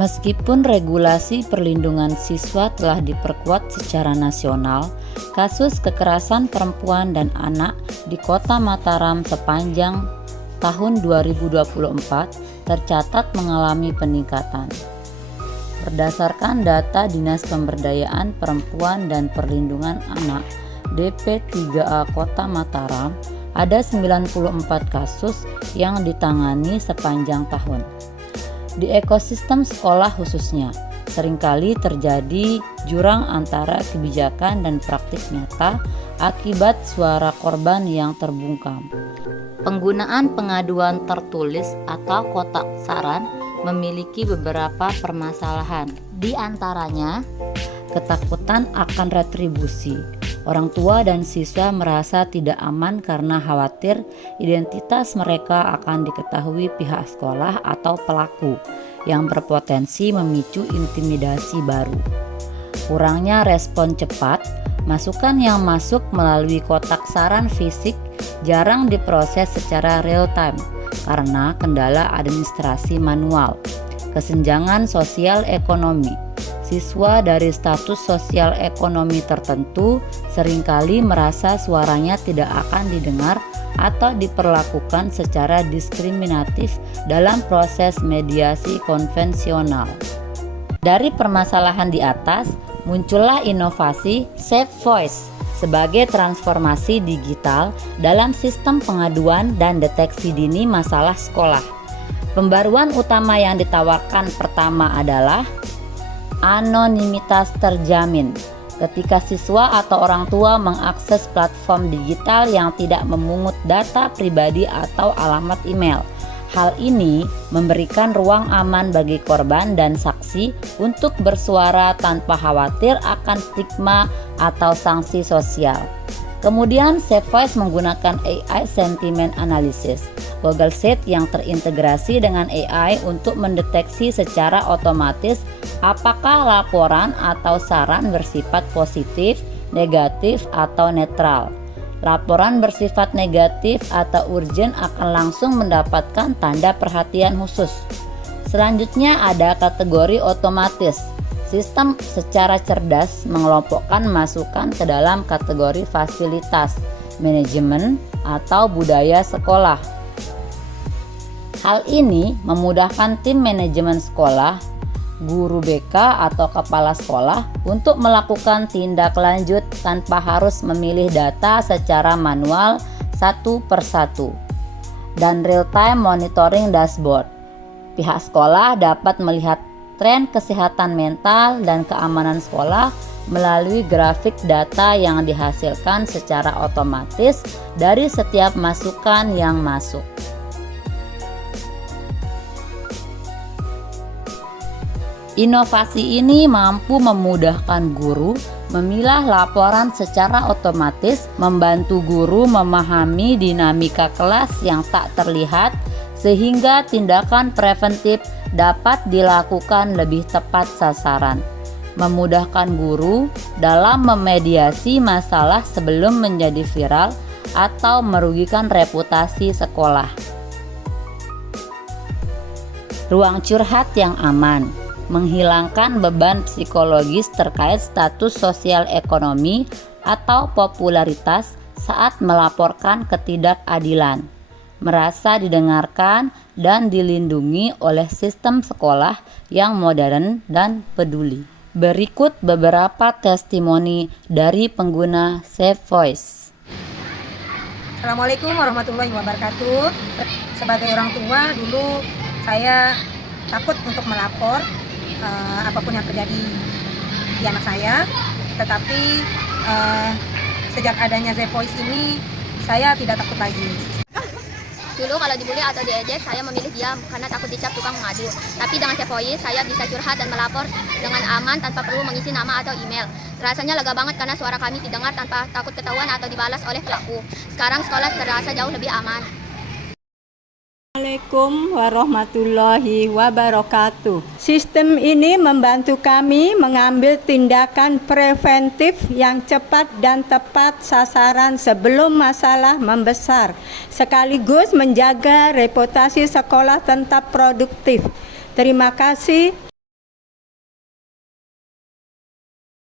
Meskipun regulasi perlindungan siswa telah diperkuat secara nasional, kasus kekerasan perempuan dan anak di Kota Mataram sepanjang tahun 2024 tercatat mengalami peningkatan. Berdasarkan data Dinas Pemberdayaan Perempuan dan Perlindungan Anak DP3A Kota Mataram, ada 94 kasus yang ditangani sepanjang tahun. Di ekosistem sekolah khususnya, seringkali terjadi jurang antara kebijakan dan praktik nyata akibat suara korban yang terbungkam. Penggunaan pengaduan tertulis atau kotak saran memiliki beberapa permasalahan. Di antaranya, ketakutan akan retribusi. Orang tua dan siswa merasa tidak aman karena khawatir identitas mereka akan diketahui pihak sekolah atau pelaku yang berpotensi memicu intimidasi baru. Kurangnya respon cepat, masukan yang masuk melalui kotak saran fisik jarang diproses secara real time karena kendala administrasi manual. Kesenjangan sosial ekonomi. Siswa dari status sosial ekonomi tertentu seringkali merasa suaranya tidak akan didengar atau diperlakukan secara diskriminatif dalam proses mediasi konvensional. Dari permasalahan di atas, muncullah inovasi Safe Voice sebagai transformasi digital dalam sistem pengaduan dan deteksi dini masalah sekolah. Pembaruan utama yang ditawarkan pertama adalah anonimitas terjamin. Ketika siswa atau orang tua mengakses platform digital yang tidak memungut data pribadi atau alamat email. Hal ini memberikan ruang aman bagi korban dan saksi untuk bersuara tanpa khawatir akan stigma atau sanksi sosial. Kemudian Safe Voice menggunakan AI Sentiment Analysis, Google Sheet yang terintegrasi dengan AI untuk mendeteksi secara otomatis apakah laporan atau saran bersifat positif, negatif, atau netral. Laporan bersifat negatif atau urgent akan langsung mendapatkan tanda perhatian khusus. Selanjutnya ada kategori otomatis. Sistem secara cerdas mengelompokkan masukan ke dalam kategori fasilitas, manajemen, atau budaya sekolah. Hal ini memudahkan tim manajemen sekolah, guru BK atau kepala sekolah untuk melakukan tindak lanjut tanpa harus memilih data secara manual satu persatu. Dan real-time monitoring dashboard. Pihak sekolah dapat melihat tren kesehatan mental dan keamanan sekolah melalui grafik data yang dihasilkan secara otomatis dari setiap masukan yang masuk. Inovasi ini mampu memudahkan guru memilah laporan secara otomatis, membantu guru memahami dinamika kelas yang tak terlihat, sehingga tindakan preventif dapat dilakukan lebih tepat sasaran, memudahkan guru dalam memediasi masalah sebelum menjadi viral atau merugikan reputasi sekolah. Ruang curhat yang aman, menghilangkan beban psikologis terkait status sosial ekonomi atau popularitas saat melaporkan ketidakadilan, merasa didengarkan dan dilindungi oleh sistem sekolah yang modern dan peduli. Berikut beberapa testimoni dari pengguna Safe Voice. Assalamualaikum warahmatullahi wabarakatuh. Sebagai orang tua, dulu saya takut untuk melapor apapun yang terjadi di anak saya. Tetapi sejak adanya Safe Voice ini, saya tidak takut lagi. Dulu kalau dibully atau diejek, saya memilih diam karena takut dicap tukang mengadu. Tapi dengan Safe Voice, saya bisa curhat dan melapor dengan aman tanpa perlu mengisi nama atau email. Rasanya lega banget karena suara kami didengar tanpa takut ketahuan atau dibalas oleh pelaku. Sekarang sekolah terasa jauh lebih aman. Assalamualaikum warahmatullahi wabarakatuh. Sistem ini membantu kami mengambil tindakan preventif yang cepat dan tepat sasaran sebelum masalah membesar, sekaligus menjaga reputasi sekolah tetap produktif. Terima kasih.